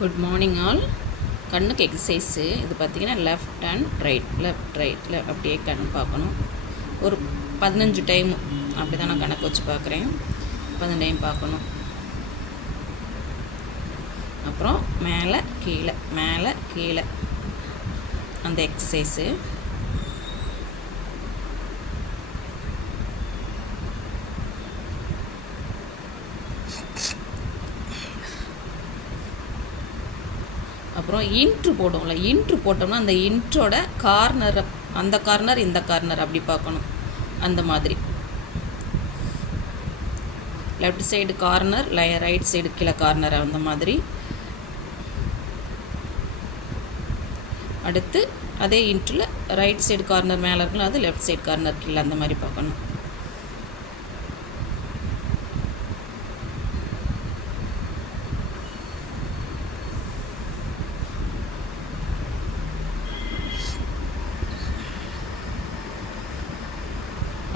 Good morning all கண்ணுக்கு exercise இது பார்த்தீங்கன்னா லெஃப்ட் அண்ட் ரைட் லெஃப்ட் ரைட்டில் அப்படியே கண் பார்க்கணும். ஒரு பதினஞ்சு டைம் அப்படி தான் நான் கணக்கு வச்சு பார்க்குறேன். பதினஞ்சு டைம் பார்க்கணும். அப்புறம் மேலே கீழே மேலே கீழே. அந்த எக்ஸசைஸு அப்புறம் இன்ட்ரு போடுவோம்ல இன்ட்ரு போட்டோம்னா அந்த இன்ட்ரோட கார்னரை அந்த கார்னர் இந்த கார்னர் அப்படி பார்க்கணும். அந்த மாதிரி. Left side corner right side கீழே கார்னர் அந்த மாதிரி. அடுத்து அதே இன்ட்ரில் ரைட் சைடு கார்னர் மேலே இருக்கலாம் அது லெஃப்ட் சைடு கார்னர் கீழே அந்த மாதிரி பார்க்கணும்.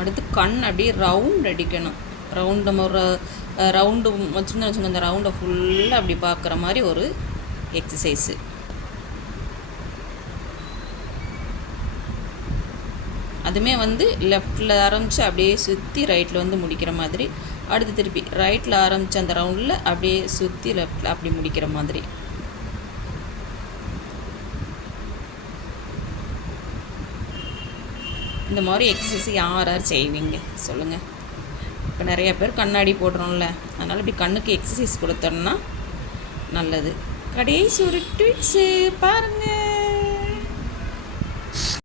அடுத்து கண் அப்படியே ரவுண்ட் அடிக்கணும். ரவுண்டு நம்ம ஒரு ரவுண்டு வச்சுருந்தோம் வச்சுக்கோங்க அந்த ரவுண்டை ஃபுல்லாக அப்படி பார்க்குற மாதிரி ஒரு எக்ஸசைஸு அதுவுமே வந்து லெஃப்டில் ஆரம்பித்து அப்படியே சுற்றி ரைட்டில் வந்து முடிக்கிற மாதிரி. அடுத்து திருப்பி ரைட்டில் ஆரம்பித்து அந்த ரவுண்டில் அப்படியே சுற்றி லெஃப்டில் அப்படி முடிக்கிற மாதிரி. இந்த மாதிரி எக்ஸசைஸ் யார் யார் செய்வீங்க? சொல்லுங்கள் இப்போ நிறைய பேர் கண்ணாடி போடுறோம்ல. அதனால் இப்படி கண்ணுக்கு எக்ஸசைஸ் கொடுத்தோம்னா நல்லது. கடைசி ஒரு ட்விட்ஸு பாருங்கள்